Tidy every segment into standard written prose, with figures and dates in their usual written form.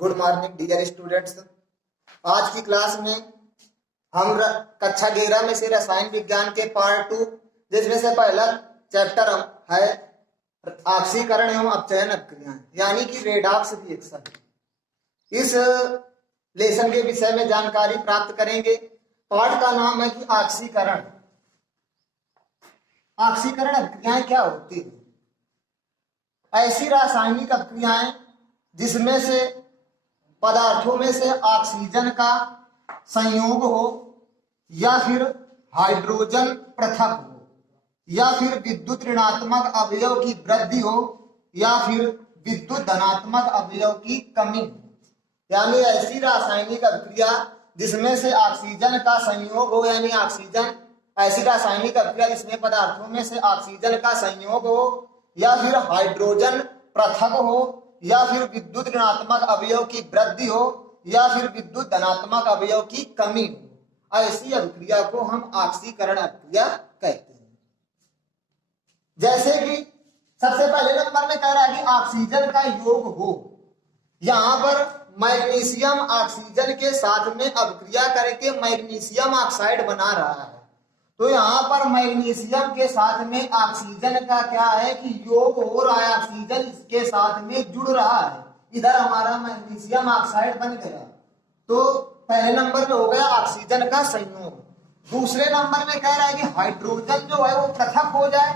Good morning dear students. आज की class में हम कक्षा 11 में से रसायन विज्ञान के पार्ट 2 जिसमें से पहला चैप्टर है ऑक्सीकरण एवं अपचयन अभिक्रियाएं यानी कि रेडॉक्स रिएक्शन। इस लेसन के विषय में जानकारी प्राप्त करेंगे। पाठ का नाम है कि ऑक्सीकरण। ऑक्सीकरण अभिक्रियाएं क्या होती है? ऐसी रासायनिक अभिक्रियाएं जिसमें से पदार्थों में से ऑक्सीजन का संयोग हो या फिर हाइड्रोजन पृथक हो या फिर विद्युत ऋणात्मक अवयव की वृद्धि हो या फिर विद्युत धनात्मक अवयव की कमी हो। यानी ऐसी रासायनिक अभिक्रिया जिसमें से ऑक्सीजन का संयोग हो यानी ऑक्सीजन ऐसी रासायनिक अभिक्रिया जिसमें पदार्थों में से ऑक्सीजन का संयोग हो या फिर हाइड्रोजन पृथक हो या फिर विद्युत ऋणात्मक अवयव की वृद्धि हो या फिर विद्युत धनात्मक अवयव की कमी हो। ऐसी अभिक्रिया को हम ऑक्सीकरण अभिक्रिया कहते हैं। जैसे कि सबसे पहले नंबर में कह रहा है कि ऑक्सीजन का योग हो। यहाँ पर मैग्नीशियम ऑक्सीजन के साथ में अभिक्रिया करके मैग्नीशियम ऑक्साइड बना रहा है। तो यहाँ पर मैग्नीशियम के साथ में ऑक्सीजन का क्या है कि योग हो रहा है, ऑक्सीजन इसके साथ में जुड़ रहा है। इधर हमारा मैग्नीशियम ऑक्साइड बन गया। तो पहले नंबर में हो गया ऑक्सीजन का संयोग। दूसरे नंबर में कह रहा है कि हाइड्रोजन जो है वो पृथक हो जाए।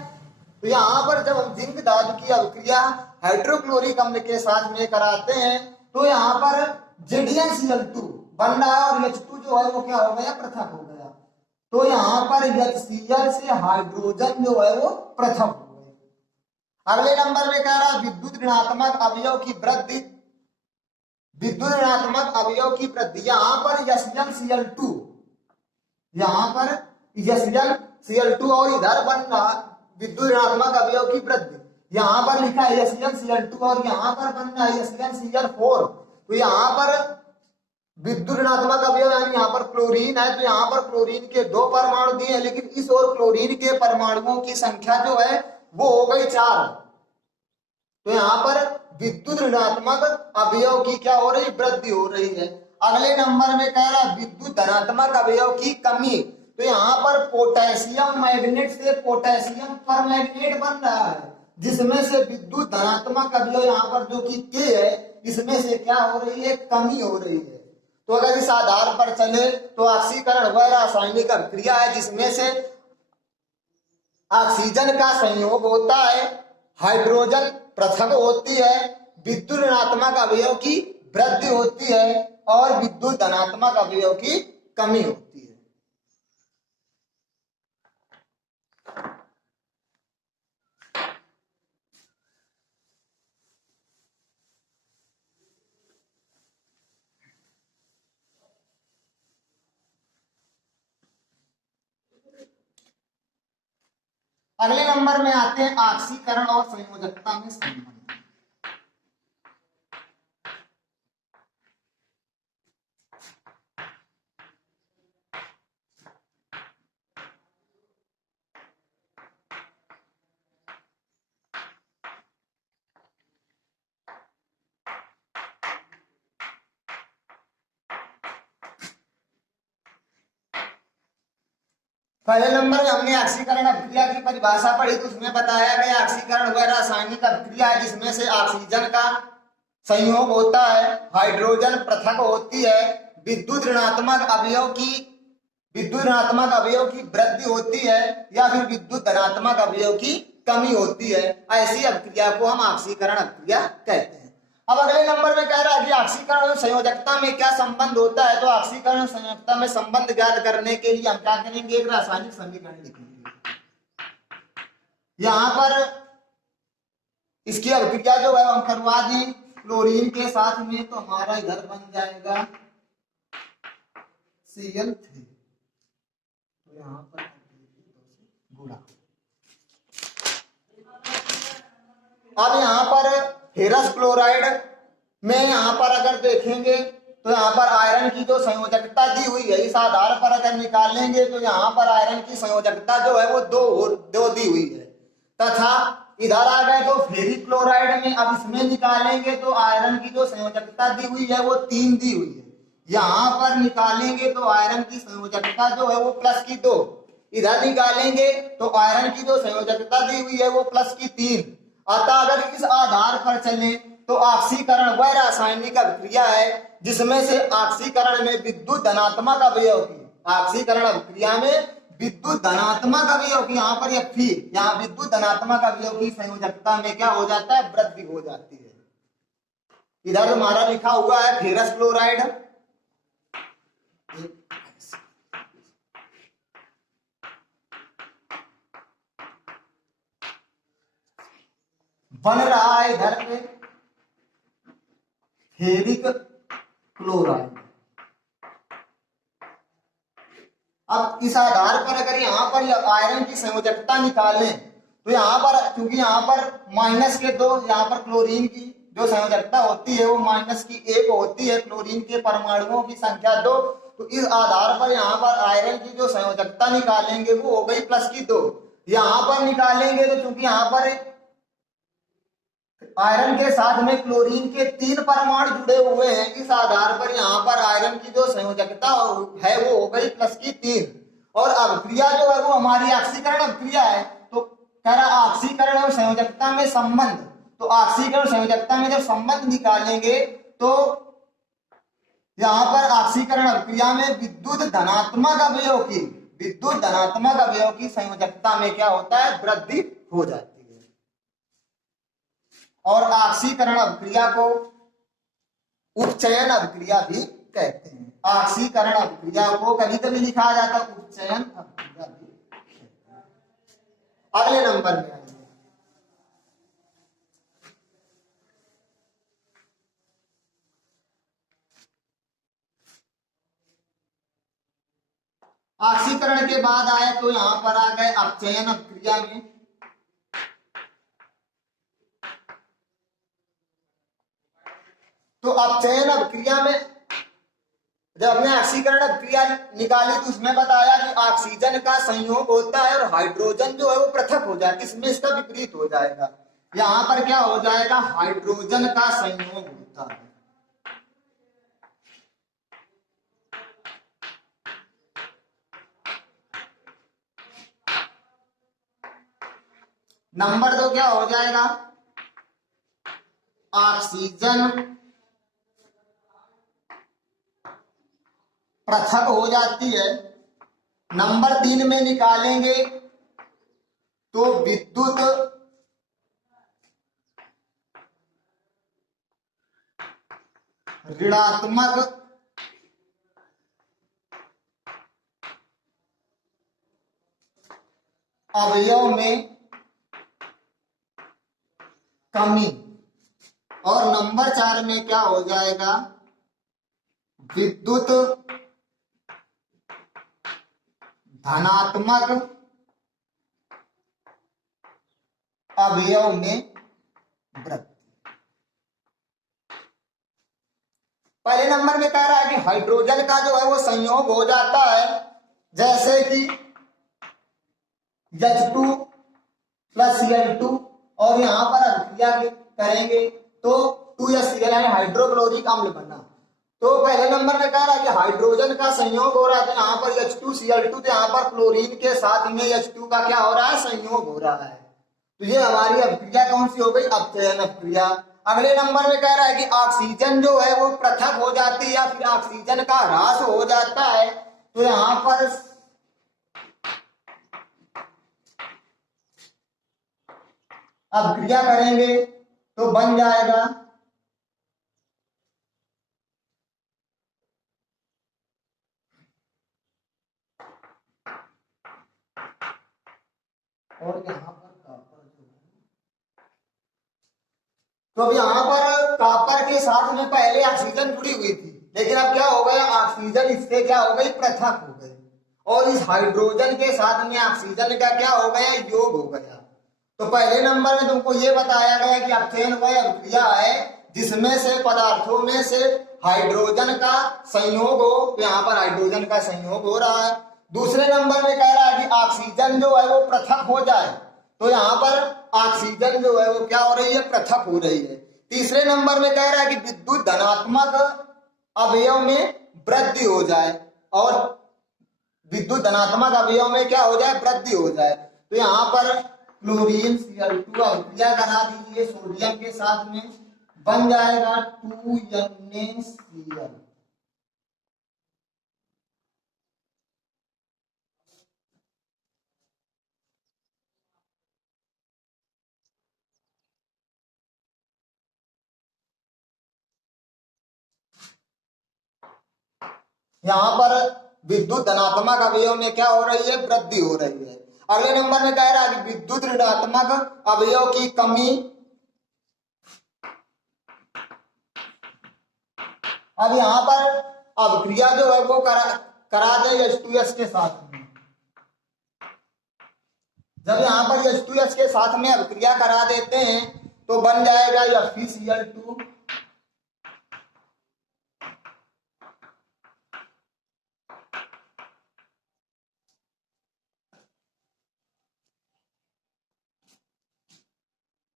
तो यहाँ पर जब हम जिंक धातु की अभिक्रिया हाइड्रोक्लोरिक अम्ल के साथ में कराते हैं तो यहाँ पर ZnCl2 बन रहा है और H2 जो है वो क्या हो गया, पृथक हो गया। तो यहाँ पर HCl से हाइड्रोजन जो है वो पृथक हो गए। अगले नंबर में कह रहा है विद्युत ऋणात्मक अवयव की वृद्धि। विद्युत ऋणात्मक अवयव की वृद्धि यहाँ पर HnCl2 यहाँ पर HnCl2 और इधर बन रहा विद्युत ऋणात्मक अवयव की वृद्धि। यहाँ पर लिखा है HnCl2 और यहाँ पर बन रहा है HnCl4। तो यहाँ पर विद्युत ऋणात्मक अवयव यानी यहाँ पर क्लोरीन है। तो यहाँ पर क्लोरीन के 2 परमाणु दिए हैं, लेकिन इस और क्लोरीन के परमाणुओं की संख्या जो है वो हो गई 4। तो यहाँ पर विद्युत ऋणात्मक अवयव की क्या हो रही, वृद्धि हो रही है। अगले नंबर में कह रहा है विद्युत धनात्मक अवयव की कमी। तो यहाँ पर पोटेशियम मैग्नेट से पोटेशियम परमैग्नेट बन रहा है जिसमें से विद्युत धनात्मक अवयव यहाँ पर जो कि K है इसमें से क्या हो रही है, कमी हो रही है। तो अगर इस आधार पर चले तो ऑक्सीकरण वह रासायनिक अभिक्रिया है जिसमें से ऑक्सीजन का संयोग होता है, हाइड्रोजन पृथक होती है, विद्युत ऋणात्मक अवयव की वृद्धि होती है और विद्युत धनात्मक अवयव की कमी होती है। अगले नंबर में आते हैं ऑक्सीकरण और संयोजकता में संबंध। पहले नंबर में हमने ऑक्सीकरण अभिक्रिया की परिभाषा पढ़ी तो उसमें बताया गया ऑक्सीकरण वह रासायनिक अभिक्रिया है जिसमें से ऑक्सीजन का संयोग होता है, हाइड्रोजन पृथक होती है, विद्युत ऋणात्मक अवयव की वृद्धि होती है या फिर विद्युत धनात्मक अवयव की कमी होती है। ऐसी अभिक्रिया को हम ऑक्सीकरण अभिक्रिया कहते हैं। अब अगले नंबर में कह रहा है कि ऑक्सीकरण और संयोजकता में क्या संबंध होता है। तो ऑक्सीकरण और संयोजकता में संबंध ज्ञात करने के लिए हम क्या करेंगे, एक रासायनिक समीकरण लिखेंगे। यहाँ पर इसकी अभिक्रिया जो है हम करवा दें क्लोरीन के साथ में तो हमारा इधर बन जाएगा Cl3। तो यहाँ पर गुणा। अब यहाँ पर फेरस क्लोराइड में यहाँ पर अगर देखेंगे तो यहाँ पर आयरन की जो संयोजकता दी हुई है इस आधार पर अगर निकालेंगे तो यहाँ पर आयरन की संयोजकता जो है वो दो दी हुई है तथा इधर आ गए तो फेरिक क्लोराइड में, अब इसमें निकालेंगे तो आयरन की जो संयोजकता दी हुई है वो 3 दी हुई है। यहां पर निकालेंगे तो आयरन की संयोजकता जो है वो +2, इधर निकालेंगे तो आयरन की जो संयोजकता दी हुई है वो +3। अतः अगर इस आधार पर चले तो ऑक्सीकरण वह रासायनिक अभिक्रिया है जिसमें से ऑक्सीकरण में विद्युत धनात्मक अवयव की, ऑक्सीकरण अभिक्रिया में विद्युत धनात्मक अवयव की, यहाँ पर Fe, यहाँ विद्युत धनात्मक अवयव की संयोजकता में क्या हो जाता है, वृद्धि हो जाती है। इधर हमारा लिखा हुआ है फेरस क्लोराइड, बन रहा है इधर पे फेरिक क्लोराइड। अब इस आधार पर अगर यहाँ पर आयरन की संयोजकता निकालें तो यहाँ पर, क्योंकि यहाँ पर -2, यहाँ पर क्लोरीन की जो संयोजकता होती है वो -1 होती है, क्लोरीन के परमाणुओं की संख्या 2, तो इस आधार पर यहाँ पर आयरन की जो संयोजकता निकालेंगे वो हो गई +2। यहाँ पर निकालेंगे तो चूंकि यहाँ पर आयरन के साथ में क्लोरीन के 3 परमाणु जुड़े हुए हैं, इस आधार पर यहाँ पर आयरन की जो संयोजकता है वो हो गई +3। और अभिक्रिया जो है वो हमारी ऑक्सीकरण अभिक्रिया है, तो कह रहा ऑक्सीकरण और संयोजकता में संबंध, तो ऑक्सीकरण संयोजकता में जब संबंध निकालेंगे तो यहाँ पर ऑक्सीकरण अभिक्रिया में विद्युत धनात्मक अवयव की संयोजकता में क्या होता है, वृद्धि हो जाती है। और ऑक्सीकरण अभिक्रिया को उपचयन अभिक्रिया भी कहते हैं। ऑक्सीकरण अभिक्रिया को कभी कभी लिखा जाता है उपचयन अभिक्रिया भी कहते हैं। अगले नंबर में आइए, ऑक्सीकरण के बाद आए तो यहां पर आ गए अपचयन अभिक्रिया में। तो अपचयन अभिक्रिया में जब हमने ऑक्सीकरण अभिक्रिया निकाली तो उसमें बताया कि ऑक्सीजन का संयोग होता है और हाइड्रोजन जो है वो पृथक हो जाए, इसमें इसका विपरीत हो जाएगा। यहां पर क्या हो जाएगा, हाइड्रोजन का संयोग होता है। नंबर 2 क्या हो जाएगा, ऑक्सीजन पृथक हो जाती है। नंबर 3 में निकालेंगे तो विद्युत ऋणात्मक अवयव में कमी। और नंबर 4 में क्या हो जाएगा, विद्युत धनात्मक अवयव में वृद्धि। पहले नंबर में कह रहा है कि हाइड्रोजन का जो है वो संयोग हो जाता है, जैसे कि H2 + Cl2, और यहां पर अभिक्रिया करेंगे तो 2HCl यानी हाइड्रोक्लोरिक अम्ल बना। तो पहले नंबर में कह रहा है कि हाइड्रोजन का संयोग हो रहा है, तो यहाँ पर H2Cl2, तो यहाँ पर क्लोरीन के साथ में H2 का क्या हो रहा है, संयोग हो रहा है। तो ये हमारी अभिक्रिया कौन सी हो गई, अपचयन अभिक्रिया। अगले नंबर में कह रहा है कि ऑक्सीजन जो है वो पृथक हो जाती है या फिर ऑक्सीजन का ह्रास हो जाता है, तो यहाँ पर अभिक्रिया करेंगे तो बन जाएगा और यहाँ पर कॉपर जो है, तो अब यहाँ पर कॉपर के साथ में पहले ऑक्सीजन जुड़ी हुई थी, लेकिन अब क्या हो गया, ऑक्सीजन इससे क्या हो गई, पृथक हो गई, और इस हाइड्रोजन के साथ में ऑक्सीजन का क्या हो गया, योग हो गया। तो पहले नंबर में तुमको ये बताया गया कि अपचयन वह अभिक्रिया है जिसमें से पदार्थों में से हाइड्रोजन का संयोग हो, तो यहाँ पर हाइड्रोजन का संयोग हो रहा है। दूसरे नंबर में कह रहा है कि ऑक्सीजन जो है वो पृथक हो जाए, तो यहाँ पर ऑक्सीजन जो है वो क्या हो रही है, पृथक हो रही है। तीसरे नंबर में कह रहा है कि विद्युत धनात्मक अवयव में वृद्धि हो जाए, और विद्युत धनात्मक अवयव में क्या हो जाए, वृद्धि हो जाए। तो यहाँ पर क्लोरीन Cl2 अभिक्रिया करा दीजिए सोडियम के साथ में, बन जाएगा 2NaCl। यहाँ पर विद्युत धनात्मक अवयव में क्या हो रही है, वृद्धि हो रही है। अगले नंबर में कह रहा है कि विद्युत ऋणात्मक अवयव की कमी। अब यहाँ पर अभिक्रिया जो है वो करा दे H2S के साथ में। जब यहाँ पर H2S के साथ में अभिक्रिया करा देते हैं तो बन जाएगा FeCl2।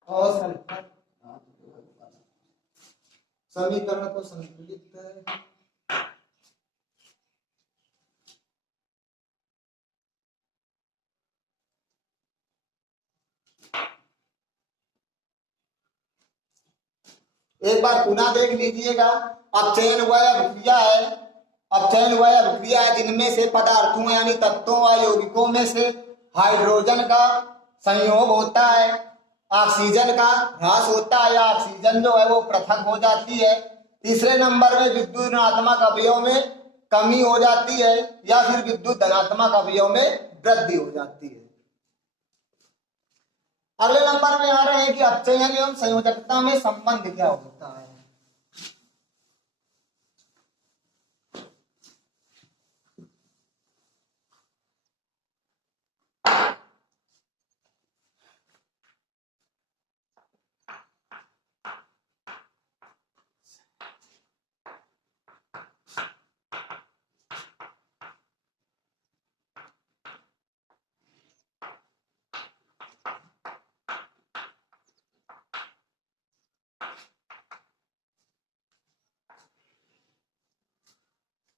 और सल्फर, समीकरण को संतुलित है। एक बार पुनः देख लीजिएगा। अपचयन वह अभिक्रिया है, अपचयन वह अभिक्रिया है जिनमें से पदार्थों यानी तत्वों व यौगिकों में से हाइड्रोजन का संयोग होता है, ऑक्सीजन का ह्रास होता है, या ऑक्सीजन जो है वो पृथक हो जाती है। तीसरे नंबर में विद्युत ऋणात्मक अवयव में कमी हो जाती है, या फिर विद्युत धनात्मक अवयव में वृद्धि हो जाती है। अगले नंबर में आ रहे हैं कि अपचयन एवं संयोजकता में संबंध क्या होता है।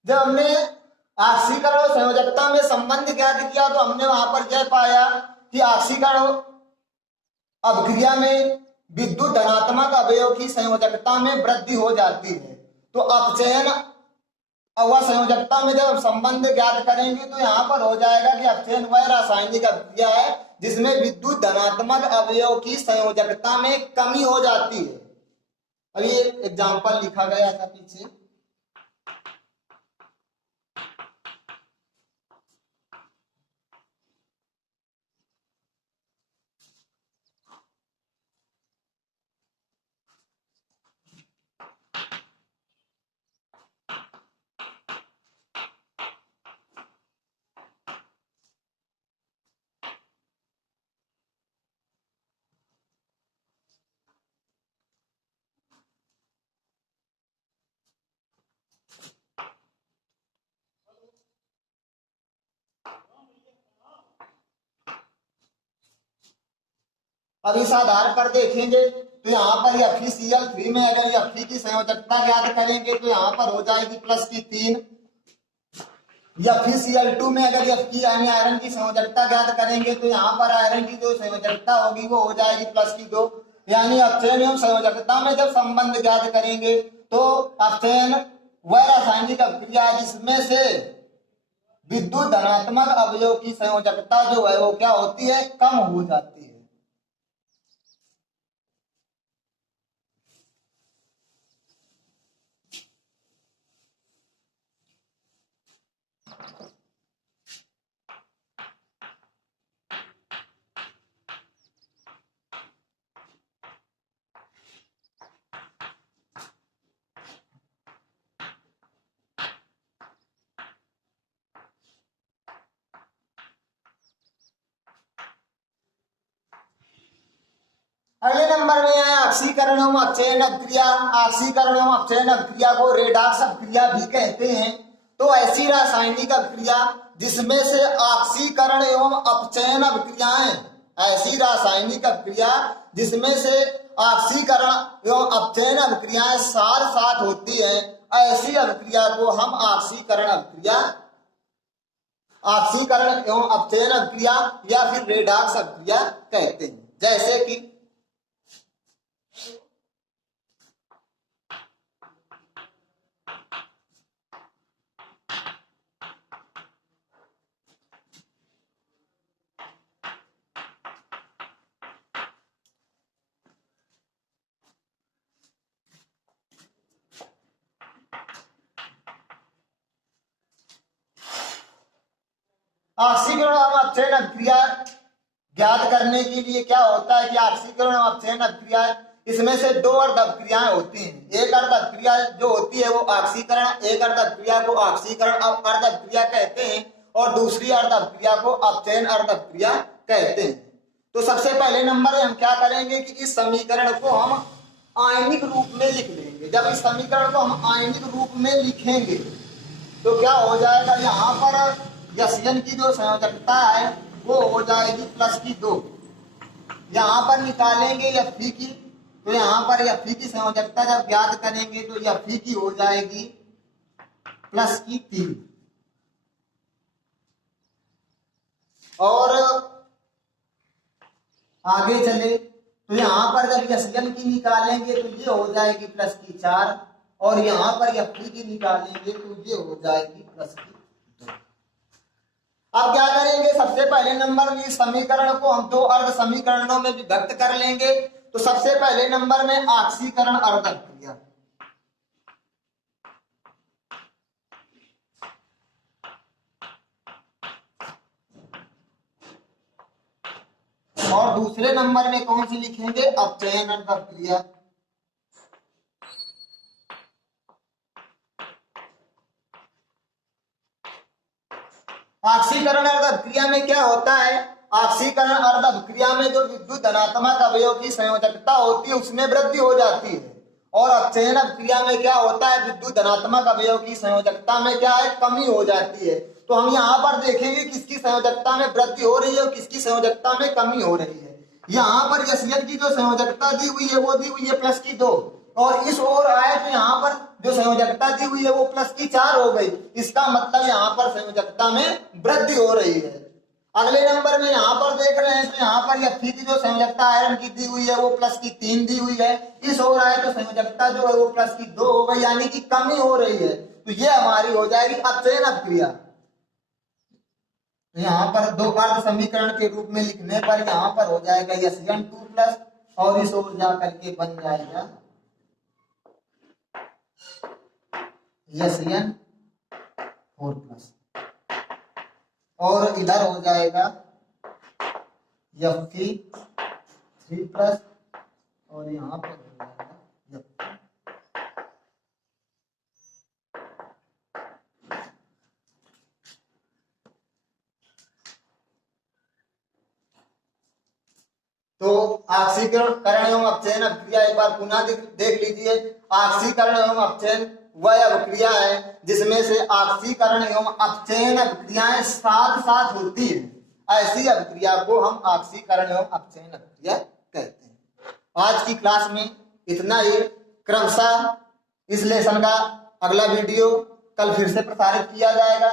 जब हमने ऑक्सीकरण और संयोजकता में संबंध ज्ञात किया तो हमने वहां पर यह पाया कि ऑक्सीकरण अभिक्रिया में विद्युत धनात्मक अवयव की संयोजकता में वृद्धि हो जाती है। तो अपचयन व संयोजकता में जब संबंध ज्ञात करेंगे तो यहाँ पर हो जाएगा कि अपचयन वह रासायनिक अभिक्रिया है जिसमें विद्युत धनात्मक अवयव की संयोजकता में कमी हो जाती है। अभी एक एग्जाम्पल लिखा गया था पीछे। अब इस आधार पर देखेंगे तो यहाँ पर FeCl3 में अगर Fe की संयोजकता ज्ञात करेंगे तो यहाँ पर हो जाएगी प्लस की 3। FeCl2 में अगर Fe यानी आयरन की संयोजकता ज्ञात करेंगे तो यहाँ पर आयरन की जो संयोजकता होगी वो हो जाएगी प्लस की 2। यानी अपचयन एवं संयोजकता में जब संबंध ज्ञात करेंगे तो अपचयन वह रासायनिक अभिक्रिया जिसमें से विद्युत धनात्मक अवयव की संयोजकता जो है वो क्या होती है, कम हो जाती है। अगले नंबर में है ऑक्सीकरण एवं अपचयन अभिक्रिया। ऑक्सीकरण एवं अपचयन अभिक्रिया को रेडॉक्स अभिक्रिया भी कहते हैं। तो ऐसी रासायनिक अभिक्रिया जिसमें से ऑक्सीकरण एवं अपचयन अभिक्रियाएं ऐसी रासायनिक अभिक्रिया जिसमें से ऑक्सीकरण एवं अपचयन अभिक्रियाएं साथ साथ होती है, ऐसी अभिक्रिया को हम ऑक्सीकरण एवं अपचयन अभिक्रिया या फिर रेडॉक्स अभिक्रिया कहते हैं। जैसे कि ऑक्सीकरण एवं अपचयन अभिक्रिया ज्ञात करने के लिए क्या होता है कि ऑक्सीकरण एवं अपचयन अभिक्रिया इसमें से दो अर्ध अभिक्रियाएं होती हैं। एक अर्ध अभिक्रिया जो होती है वो ऑक्सीकरण, एक अर्ध अभिक्रिया को ऑक्सीकरण अर्ध अभिक्रिया कहते हैं और दूसरी अर्ध अभिक्रिया को अपचयन अर्ध अभिक्रिया कहते हैं। तो सबसे पहले नंबर में हम क्या करेंगे कि इस समीकरण को हम आयनिक रूप में लिख लेंगे। जब इस समीकरण को हम आयनिक रूप में लिखेंगे तो क्या हो जाएगा, यहाँ पर यस्यन की जो संयोजकता है वो हो जाएगी +2। यहाँ पर निकालेंगे Fe की, तो यहाँ पर Fe की संयोजकता जब ज्ञात करेंगे तो Fe की हो जाएगी +3। और आगे चले तो यहाँ पर जब यस्यन की निकालेंगे तो ये हो जाएगी +4 और यहाँ पर Fe की निकालेंगे तो ये हो जाएगी +2। अब क्या करेंगे, सबसे पहले नंबर में इस समीकरण को हम दो अर्ध समीकरणों में विभक्त कर लेंगे। तो सबसे पहले नंबर में ऑक्सीकरण अर्ध अभिक्रिया, और दूसरे नंबर में कौन सी लिखेंगे, अपचयन अर्ध अभिक्रिया। ऑक्सीकरण अर्ध अभिक्रिया में क्या होता है, ऑक्सीकरण अर्ध अभिक्रिया में जो विद्युत धनात्मक अवयव की संयोजकता होती है उसमें वृद्धि हो जाती है, और अपचयन अभिक्रिया में क्या होता है, विद्युत धनात्मक अवयव की संयोजकता में क्या है, कमी हो जाती है। तो हम यहाँ पर देखेंगे किसकी संयोजकता में वृद्धि हो रही है और किसकी संयोजकता में कमी हो रही है। यहाँ पर यस्यन की जो संयोजकता दी हुई है वो दी हुई है +2 और इस ओर आए तो यहाँ पर जो संयोजकता दी हुई है वो +4 हो गई। इसका मतलब यहाँ पर संयोजकता में वृद्धि हो रही है। अगले नंबर में यहाँ पर देख रहे हैं तो यहाँ पर Fe की जो संयोजकता आयरन की दी हुई है वो +3 दी हुई है। इस ओर आए तो संयोजकता जो है वो +2 हो गई, यानी कि कमी हो रही है। तो ये हमारी हो जाएगी अपचयन अभिक्रिया। यहाँ पर दो अर्ध समीकरण के रूप में लिखने पर यहाँ पर हो जाएगा Sn2+ और इस ओर जा करके बन जाएगा Sn4+, और इधर हो जाएगा Fe3+ और यहाँ पर हो जाएगा Fe। तो ऑक्सीकरण एवं अपचयन अभिक्रिया एक बार पुनः देख लीजिए। ऑक्सीकरण एवं अपचयन वह अभिक्रिया है जिसमें से ऑक्सीकरण एवं अपचयन अभिक्रियाएं साथ साथ होती है, ऐसी अभिक्रिया को हम ऑक्सीकरण एवं अपचयन अभिक्रिया कहते हैं। आज की क्लास में इतना ही। क्रमशः इस लेसन का अगला वीडियो कल फिर से प्रसारित किया जाएगा।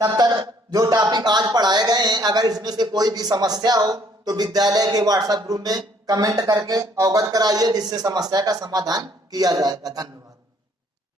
तब तक जो टॉपिक आज पढ़ाए गए हैं, अगर इसमें से कोई भी समस्या हो तो विद्यालय के व्हाट्सएप ग्रुप में कमेंट करके अवगत कराइए, जिससे समस्या का समाधान किया जाएगा। धन्यवाद।